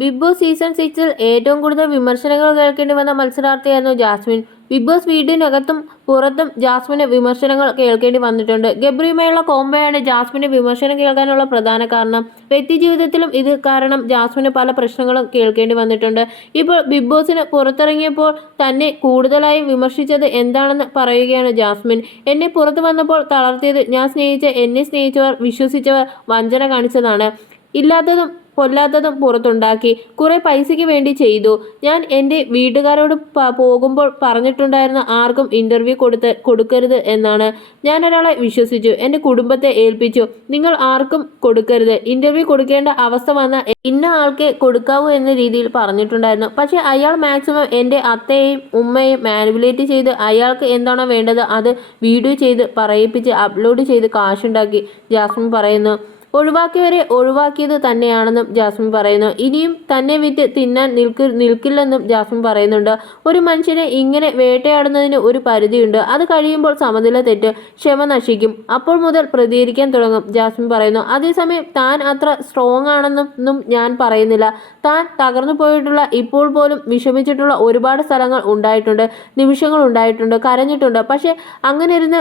Big boss season സിക്സിൽ ഏറ്റവും കൂടുതൽ വിമർശനങ്ങൾ കേൾക്കേണ്ടി വന്ന മത്സരാർത്ഥിയായിരുന്നു ജാസ്മിൻ. ബിഗ് ബോസ് വീടിനകത്തും പുറത്തും ജാസ്മിന് വിമർശനങ്ങൾ കേൾക്കേണ്ടി വന്നിട്ടുണ്ട്. ഗബ്രിയുമായുള്ള കോംബോയാണ് ജാസ്മിന് വിമർശനം കേൾക്കാനുള്ള പ്രധാന കാരണം. വ്യക്തിജീവിതത്തിലും ഇത് കാരണം ജാസ്മിന് പല പ്രശ്നങ്ങളും കേൾക്കേണ്ടി വന്നിട്ടുണ്ട്. ഇപ്പോൾ ബിഗ് ബോസിന് പുറത്തിറങ്ങിയപ്പോൾ തന്നെ കൂടുതലായും വിമർശിച്ചത് എന്താണെന്ന് പറയുകയാണ് ജാസ്മിൻ. എന്നെ പുറത്തു വന്നപ്പോൾ തളർത്തിയത് ഞാൻ സ്നേഹിച്ച എന്നെ സ്നേഹിച്ചവർ വിശ്വസിച്ചവർ വഞ്ചന കാണിച്ചതാണ്. ഇല്ലാത്തതും കൊല്ലാത്തതും പുറത്തുണ്ടാക്കി കുറെ പൈസയ്ക്ക് വേണ്ടി ചെയ്തു. ഞാൻ എന്റെ വീട്ടുകാരോട് പോകുമ്പോൾ പറഞ്ഞിട്ടുണ്ടായിരുന്ന ആർക്കും ഇന്റർവ്യൂ കൊടുത്ത് കൊടുക്കരുത് എന്നാണ്. ഞാൻ ഒരാളെ വിശ്വസിച്ചു. എന്റെ കുടുംബത്തെ ഏൽപ്പിച്ചു. നിങ്ങൾ ആർക്കും കൊടുക്കരുത്. ഇന്റർവ്യൂ കൊടുക്കേണ്ട അവസ്ഥ വന്ന ഇന്ന ആൾക്കെ കൊടുക്കാവൂ എന്ന രീതിയിൽ പറഞ്ഞിട്ടുണ്ടായിരുന്നു. പക്ഷേ അയാൾ മാക്സിമം എന്റെ അത്തയെയും ഉമ്മയെയും മാനിപ്പുലേറ്റ് ചെയ്ത് അയാൾക്ക് എന്താണോ വേണ്ടത് അത് വീഡിയോ ചെയ്ത് പറയിപ്പിച്ച് അപ്ലോഡ് ചെയ്ത് കാശുണ്ടാക്കി ജാസ്മിൻ പറയുന്നു. ഒഴിവാക്കിയവരെ ഒഴിവാക്കിയത് തന്നെയാണെന്നും ജാസ്മിൻ പറയുന്നു. ഇനിയും തന്നെ വിറ്റ് തിന്നാൻ നിൽക്ക് നിൽക്കില്ലെന്നും ജാസ്മിൻ പറയുന്നുണ്ട്. ഒരു മനുഷ്യനെ ഇങ്ങനെ വേട്ടയാടുന്നതിന് ഒരു പരിധിയുണ്ട്. അത് കഴിയുമ്പോൾ സമനില തെറ്റ് ക്ഷമ നശിക്കും. അപ്പോൾ മുതൽ പ്രതികരിക്കാൻ തുടങ്ങും ജാസ്മിൻ പറയുന്നു. അതേസമയം താൻ അത്ര സ്ട്രോങ് ആണെന്നും ഞാൻ പറയുന്നില്ല. താൻ തകർന്നു പോയിട്ടുള്ള ഇപ്പോൾ പോലും വിഷമിച്ചിട്ടുള്ള ഒരുപാട് സ്ഥലങ്ങൾ ഉണ്ടായിട്ടുണ്ട് നിമിഷങ്ങൾ ഉണ്ടായിട്ടുണ്ട് കരഞ്ഞിട്ടുണ്ട്. പക്ഷേ അങ്ങനെ ഇരുന്ന്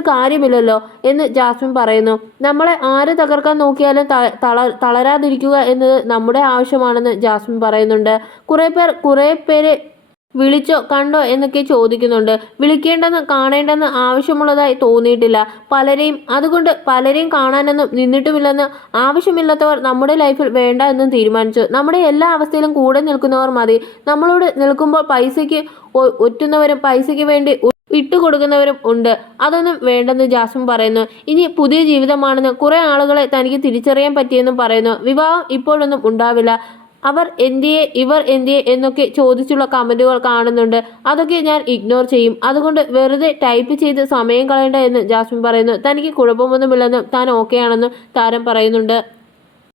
കാര്യമില്ലല്ലോ എന്ന് ജാസ്മിൻ പറയുന്നു. നമ്മളെ ആര് തകർക്കാൻ നോക്കിയാലും തള തളരാതിരിക്കുക എന്നത് നമ്മുടെ ആവശ്യമാണെന്ന് ജാസ്മിൻ പറയുന്നുണ്ട്. കുറേ പേർ കുറേ പേര് വിളിച്ചോ കണ്ടോ എന്നൊക്കെ ചോദിക്കുന്നുണ്ട്. വിളിക്കേണ്ടെന്ന് കാണേണ്ടെന്ന് ആവശ്യമുള്ളതായി തോന്നിയിട്ടില്ല. പലരെയും അതുകൊണ്ട് പലരെയും കാണാനൊന്നും നിന്നിട്ടുമില്ലെന്ന് ആവശ്യമില്ലാത്തവർ നമ്മുടെ ലൈഫിൽ വേണ്ട എന്നും തീരുമാനിച്ചു. നമ്മുടെ എല്ലാ അവസ്ഥയിലും കൂടെ നിൽക്കുന്നവർ മതി. നമ്മളോട് നിൽക്കുമ്പോൾ പൈസയ്ക്ക് ഒറ്റുന്നവരും പൈസയ്ക്ക് വേണ്ടി വിട്ടുകൊടുക്കുന്നവരും ഉണ്ട്. അതൊന്നും വേണ്ടെന്ന് ജാസ്മിൻ പറയുന്നു. ഇനി പുതിയ ജീവിതമാണെന്ന് കുറെ ആളുകളെ തനിക്ക് തിരിച്ചറിയാൻ പറ്റിയെന്നും പറയുന്നു. വിവാഹം ഇപ്പോഴൊന്നും ഉണ്ടാവില്ല. അവർ എന്തിയെ ഇവർ എന്തിയെ എന്നൊക്കെ ചോദിച്ചുള്ള കമന്റുകൾ കാണുന്നുണ്ട്. അതൊക്കെ ഞാൻ ഇഗ്നോർ ചെയ്യും. അതുകൊണ്ട് വെറുതെ ടൈപ്പ് ചെയ്ത് സമയം കളയണ്ട എന്ന് ജാസ്മിൻ പറയുന്നു. തനിക്ക് കുഴപ്പമൊന്നുമില്ലെന്നും താൻ ഓക്കെ ആണെന്നും താരം പറയുന്നുണ്ട്.